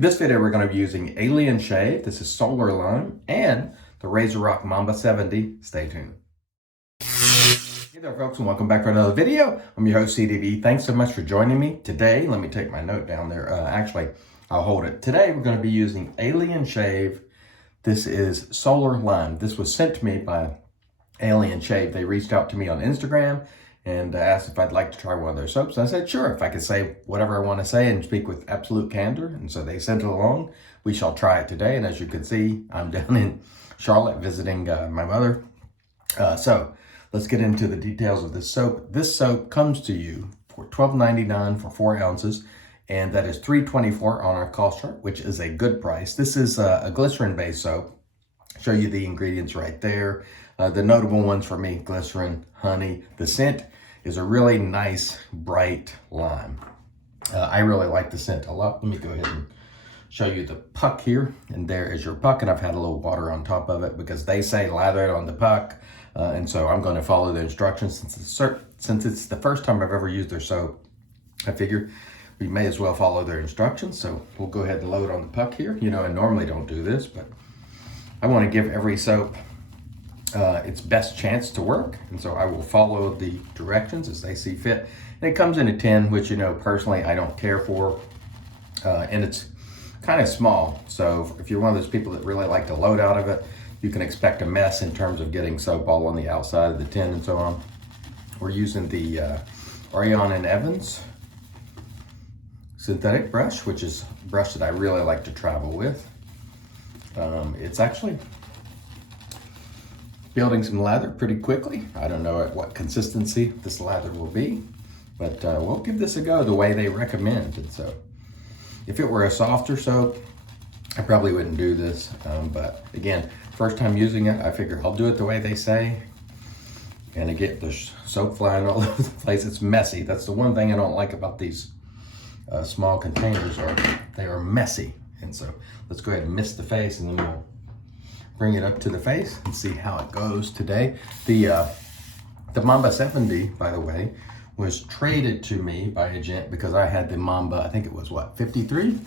In this video, we're going to be using Alien Shave. This is Solar Lime and the RazoRock Mamba 70. Stay tuned. Hey there, folks, and welcome back to another video. I'm your host, CDB. Thanks so much for joining me today. Let me take my note down there. Actually, I'll hold it. Today, we're going to be using Alien Shave. This is Solar Lime. This was sent to me by Alien Shave. They reached out to me on Instagram and asked if I'd like to try one of their soaps. I said, sure, if I could say whatever I want to say and speak with absolute candor. And so they sent it along. We shall try it today. And as you can see, I'm down in Charlotte visiting my mother. So let's get into the details of this soap. This soap comes to you for $12.99 for 4 ounces. And that is $3.24 on our cost chart, which is a good price. This is a glycerin-based soap. I'll show you the ingredients right there. The notable ones for me, glycerin, honey. The scent is a really nice, bright lime. I really like the scent a lot. Let me go ahead and show you the puck here. And there is your puck, and I've had a little water on top of it because they say lather it on the puck. And so I'm going to follow the instructions. Since it's the first time I've ever used their soap, I figure we may as well follow their instructions. So we'll go ahead and load on the puck here. You know, I normally don't do this, but I want to give every soap its best chance to work, and so I will follow the directions as they see fit. And it comes in a tin, which, you know, personally I don't care for, and it's kind of small, so if you're one of those people that really like to load out of it, you can expect a mess in terms of getting soap all on the outside of the tin and so on. We're using the Orion and Evans synthetic brush, which is a brush that I really like to travel with. It's actually building some lather pretty quickly. I don't know at what consistency this lather will be, but we'll give this a go the way they recommend. And so if it were a softer soap, I probably wouldn't do this. But again, first time using it, I figure I'll do it the way they say. And again, there's soap flying all over the place. It's messy. That's the one thing I don't like about these small containers, they are messy. And so let's go ahead and mist the face, and then we'll bring it up to the face and see how it goes today. The Mamba 70, by the way, was traded to me by a gent because I had the Mamba, I think it was what, 53?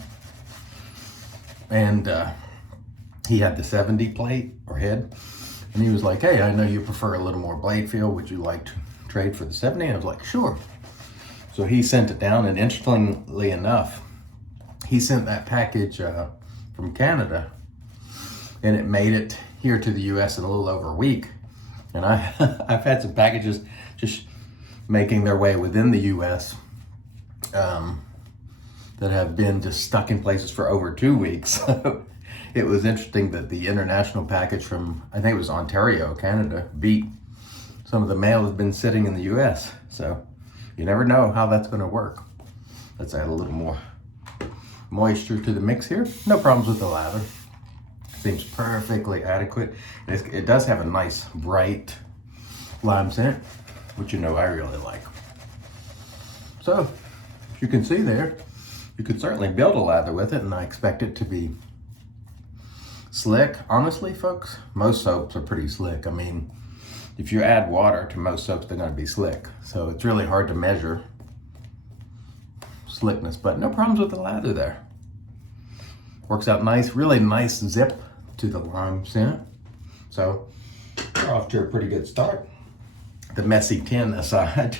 And he had the 70 plate or head. And he was like, hey, I know you prefer a little more blade feel. Would you like to trade for the 70? And I was like, sure. So he sent it down, and interestingly enough, he sent that package from Canada, and it made it here to the US in a little over a week. And I've had some packages just making their way within the US that have been just stuck in places for over 2 weeks. So it was interesting that the international package from, I think it was Ontario, Canada, beat some of the mail that's been sitting in the US. So you never know how that's gonna work. Let's add a little more moisture to the mix here. No problems with the lather. Seems perfectly adequate. It does have a nice bright lime scent, which, you know, I really like. So as you can see there, you could certainly build a lather with it, and I expect it to be slick. Honestly, folks, most soaps are pretty slick. I mean, if you add water to most soaps, they're going to be slick. So it's really hard to measure slickness, but no problems with the lather there. Works out nice, really nice zip to the lime scent. So we're off to a pretty good start. The messy tin aside,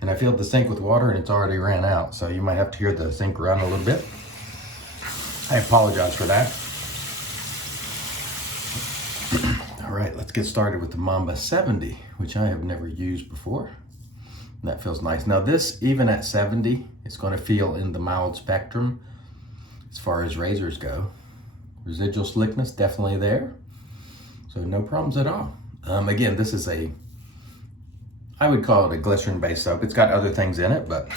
and I filled the sink with water and it's already ran out. So you might have to hear the sink run a little bit. I apologize for that. All right, let's get started with the Mamba 70, which I have never used before. And that feels nice. Now this, even at 70, it's going to feel in the mild spectrum as far as razors go. Residual slickness definitely there, so no problems at all. Again, this is I would call it a glycerin-based soap. It's got other things in it, but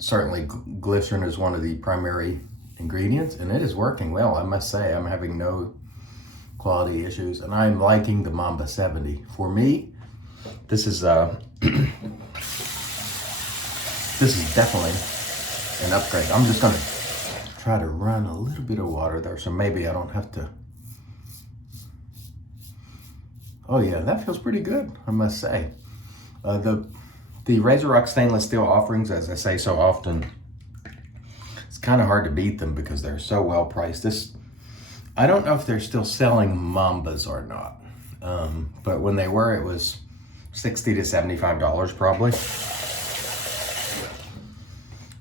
certainly glycerin is one of the primary ingredients, and it is working well. I must say, I'm having no quality issues, and I'm liking the Mamba 70. For me, this is this is definitely an upgrade. I'm just gonna try to run a little bit of water there, so maybe I don't have to. Oh yeah, that feels pretty good, I must say. The RazoRock stainless steel offerings, as I say so often, kind of hard to beat them because they're so well priced. I don't know if they're still selling Mambas or not, but when they were, it was $60 to $75 probably.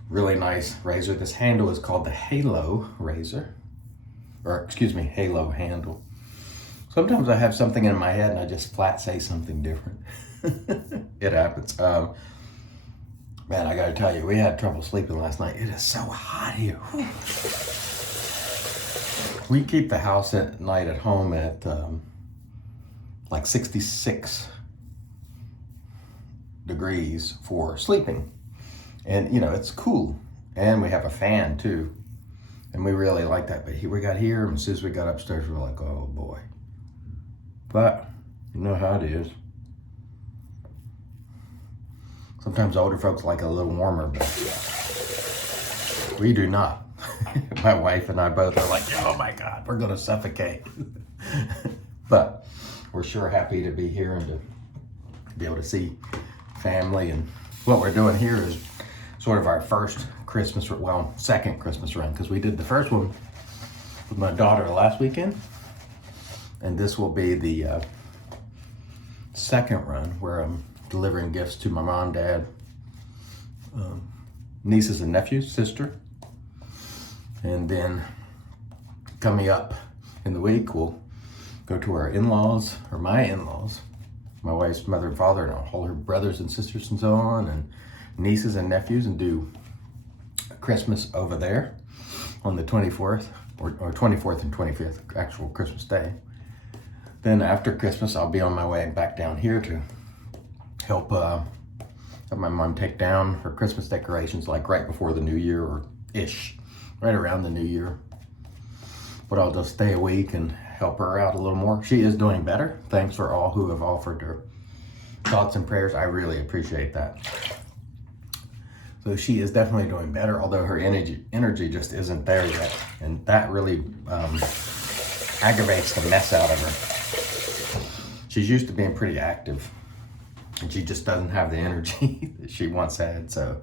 Really nice razor. This handle is called the Halo razor, or excuse me, Halo handle. Sometimes I have something in my head and I just flat say something different. It happens. Man, I gotta tell you, we had trouble sleeping last night. It is so hot here. Whew. We keep the house at night at home at like 66 degrees for sleeping. And you know, it's cool. And we have a fan too. And we really like that. But we got here, and as soon as we got upstairs, we were like, oh boy. But you know how it is. Sometimes older folks like it a little warmer, but we do not. My wife and I both are like, oh my God, we're gonna suffocate. But we're sure happy to be here and to be able to see family. And what we're doing here is sort of our first Christmas, well, second Christmas run, because we did the first one with my daughter last weekend. And this will be the second run where I'm delivering gifts to my mom, dad, nieces and nephews, sister. And then coming up in the week, we'll go to our in-laws, or my in-laws, my wife's mother and father, and all her brothers and sisters and so on, and nieces and nephews, and do Christmas over there on the 24th, or 24th and 25th, actual Christmas Day. Then after Christmas, I'll be on my way back down here to help my mom take down her Christmas decorations, like right before the new year, or ish, right around the new year. But I'll just stay a week and help her out a little more. She is doing better. Thanks for all who have offered her thoughts and prayers. I really appreciate that. So she is definitely doing better, although her energy just isn't there yet. And that really aggravates the mess out of her. She's used to being pretty active, and she just doesn't have the energy that she once had. So,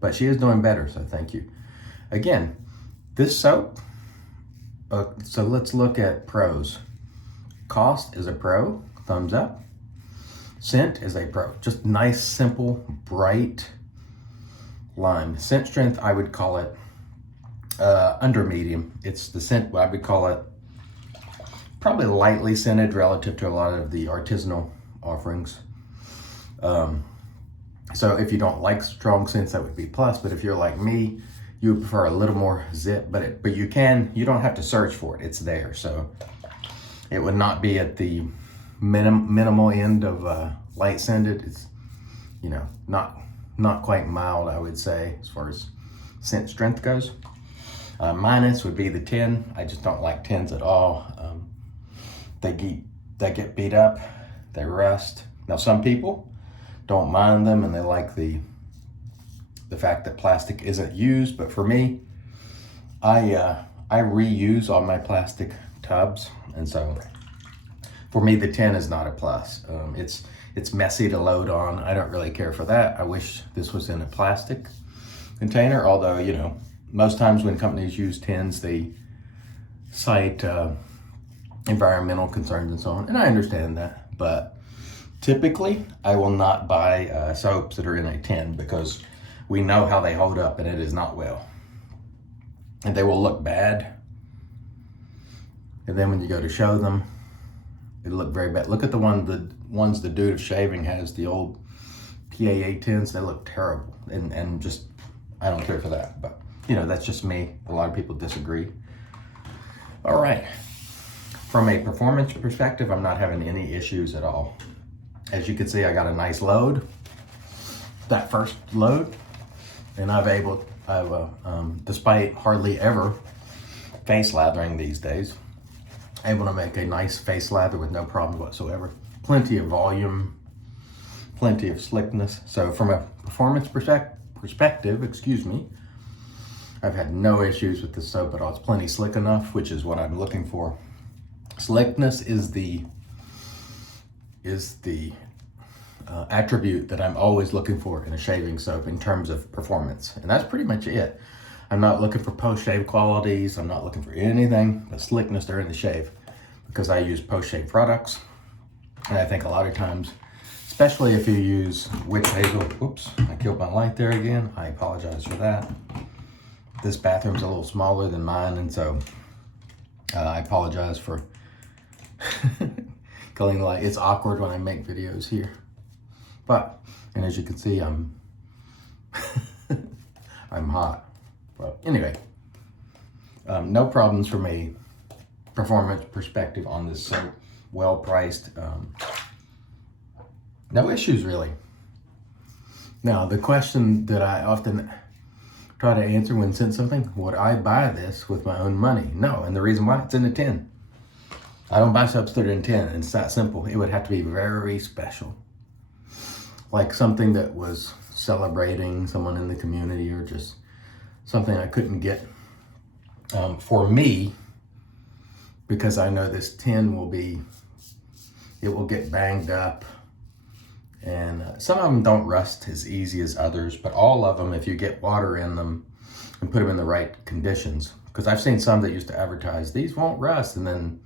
but she is doing better, so thank you. Again, this soap, so let's look at pros. Cost is a pro, thumbs up. Scent is a pro, just nice, simple, bright lime. Scent strength, I would call it under medium. It's the scent, I would call it probably lightly scented relative to a lot of the artisanal offerings. So if you don't like strong scents, that would be plus. But if you're like me, you would prefer a little more zip. But you don't have to search for it. It's there. So it would not be at the minimal end of light scented. It's, you know, not quite mild, I would say, as far as scent strength goes. Minus would be the 10. I just don't like 10s at all. They get beat up, they rust. Now some people don't mind them, and they like the fact that plastic isn't used. But for me, I reuse all my plastic tubs, and so for me the 10 is not a plus. It's messy to load on. I don't really care for that. I wish this was in a plastic container, although, you know, most times when companies use 10s, they cite environmental concerns and so on, and I understand that. But typically, I will not buy soaps that are in a 10, because we know how they hold up, and it is not well. And they will look bad. And then when you go to show them, it'll look very bad. Look at the ones the dude of shaving has, the old PAA 10s. They look terrible, and just, I don't care for that. But, you know, that's just me. A lot of people disagree. All right. From a performance perspective, I'm not having any issues at all. As you can see, I got a nice load, that first load, and despite hardly ever face lathering these days, able to make a nice face lather with no problems whatsoever. Plenty of volume, plenty of slickness. So from a performance perspective, I've had no issues with this soap at all. It's plenty slick enough, which is what I'm looking for. Slickness is the attribute that I'm always looking for in a shaving soap in terms of performance. And that's pretty much it. I'm not looking for post-shave qualities. I'm not looking for anything but slickness during the shave, because I use post-shave products. And I think a lot of times, especially if you use witch hazel, whoops, I killed my light there again. I apologize for that. This bathroom's a little smaller than mine, and so I apologize for killing the light. It's awkward when I make videos here. But, and as you can see, I'm I'm hot. But anyway, no problems for me. Performance perspective on this soap, well priced. No issues really. Now, the question that I often try to answer when sent something, would I buy this with my own money? No, and the reason why, it's in a tin. I don't buy soaps that are in tin, and it's that simple. It would have to be very special. Like something that was celebrating someone in the community, or just something I couldn't get for me, because I know this tin will get banged up. And some of them don't rust as easy as others, but all of them, if you get water in them and put them in the right conditions, because I've seen some that used to advertise, these won't rust, and then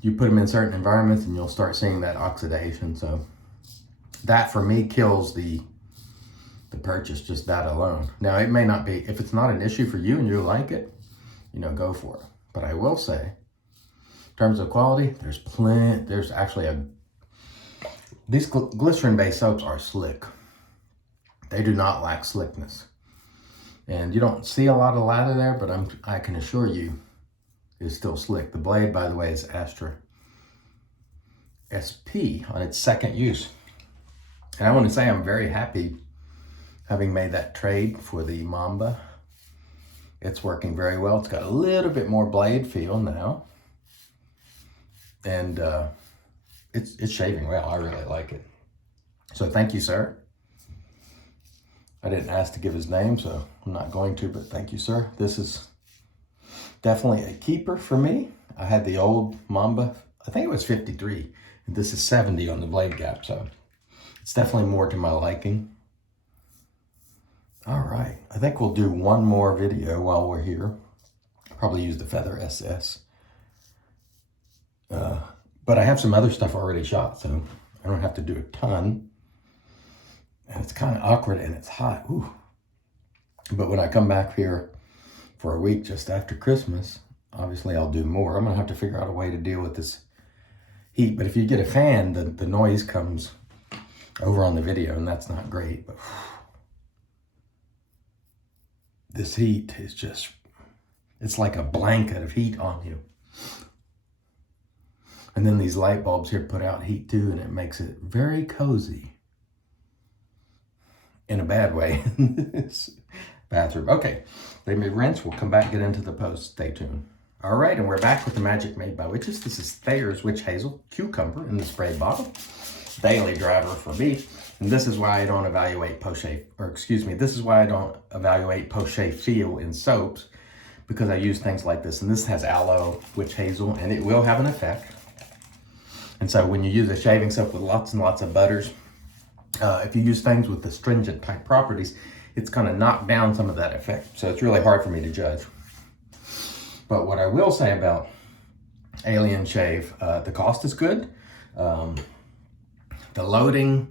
you put them in certain environments and you'll start seeing that oxidation. So that for me kills the purchase, just that alone. Now it may not be, if it's not an issue for you and you like it, go for it. But I will say, in terms of quality, there's actually these glycerin-based soaps are slick. They do not lack slickness. And you don't see a lot of lather there, but I can assure you it's still slick. The blade, by the way, is Astra SP on its second use. And I want to say I'm very happy having made that trade for the Mamba. It's working very well. It's got a little bit more blade feel now. And it's shaving well. I really like it. So thank you, sir. I didn't ask to give his name, so I'm not going to, but thank you, sir. This is definitely a keeper for me. I had the old Mamba, I think it was 53, and this is 70 on the blade gap, so it's definitely more to my liking. All right, I think we'll do one more video while we're here. Probably use the Feather SS. But I have some other stuff already shot, so I don't have to do a ton. And it's kind of awkward and it's hot. Ooh. But when I come back here for a week just after Christmas, obviously I'll do more. I'm gonna have to figure out a way to deal with this heat. But if you get a fan, the noise comes over on the video, and that's not great. But this heat is just, it's like a blanket of heat on you. And then these light bulbs here put out heat too, and it makes it very cozy. In a bad way. This bathroom. Okay, let me rinse. We'll come back and get into the post. Stay tuned. All right, and we're back with the magic made by witches. This is Thayer's Witch Hazel Cucumber in the spray bottle. Daily driver for me. And this is why I don't evaluate post-shave, or excuse me, this is why I don't evaluate post-shave feel in soaps, because I use things like this. And this has aloe, witch hazel, and it will have an effect. And so when you use a shaving soap with lots and lots of butters, if you use things with astringent type properties, it's going to knock down some of that effect. So it's really hard for me to judge. But what I will say about Alien Shave, the cost is good. The loading,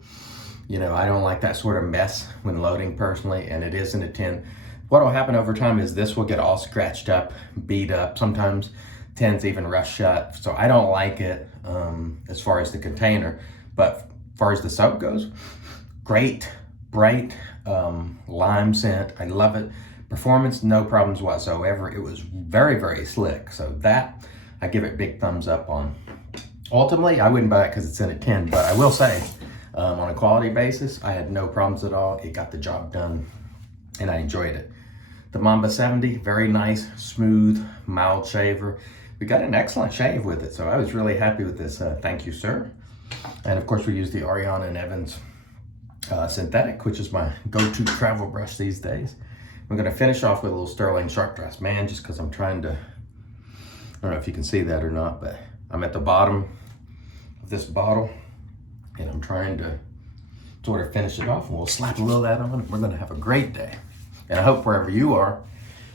I don't like that sort of mess when loading personally, and it is in a tin. What will happen over time is this will get all scratched up, beat up. Sometimes tins even rust shut. So I don't like it as far as the container. But as far as the soap goes, great, bright lime scent. I love it. Performance, no problems whatsoever. It was very, very slick. So that, I give it big thumbs up on. Ultimately, I wouldn't buy it because it's in a tin, but I will say, on a quality basis, I had no problems at all. It got the job done, and I enjoyed it. The Mamba 70, very nice, smooth, mild shaver. We got an excellent shave with it, so I was really happy with this. Thank you, sir. And of course, we use the Ariana and Evans synthetic, which is my go-to travel brush these days. I'm gonna finish off with a little Stirling Sharp Dress Man, just because I'm trying to, I don't know if you can see that or not, but I'm at the bottom of this bottle, And I'm trying to sort of finish it off, and we'll slap a little of that on, and we're gonna have a great day. And I hope wherever you are,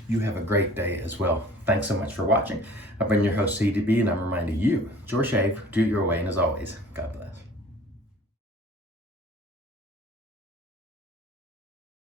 you have a great day as well. Thanks so much for watching. I've been your host, CDB, and I'm reminding you, it's your shave, do it your way, and as always, God bless.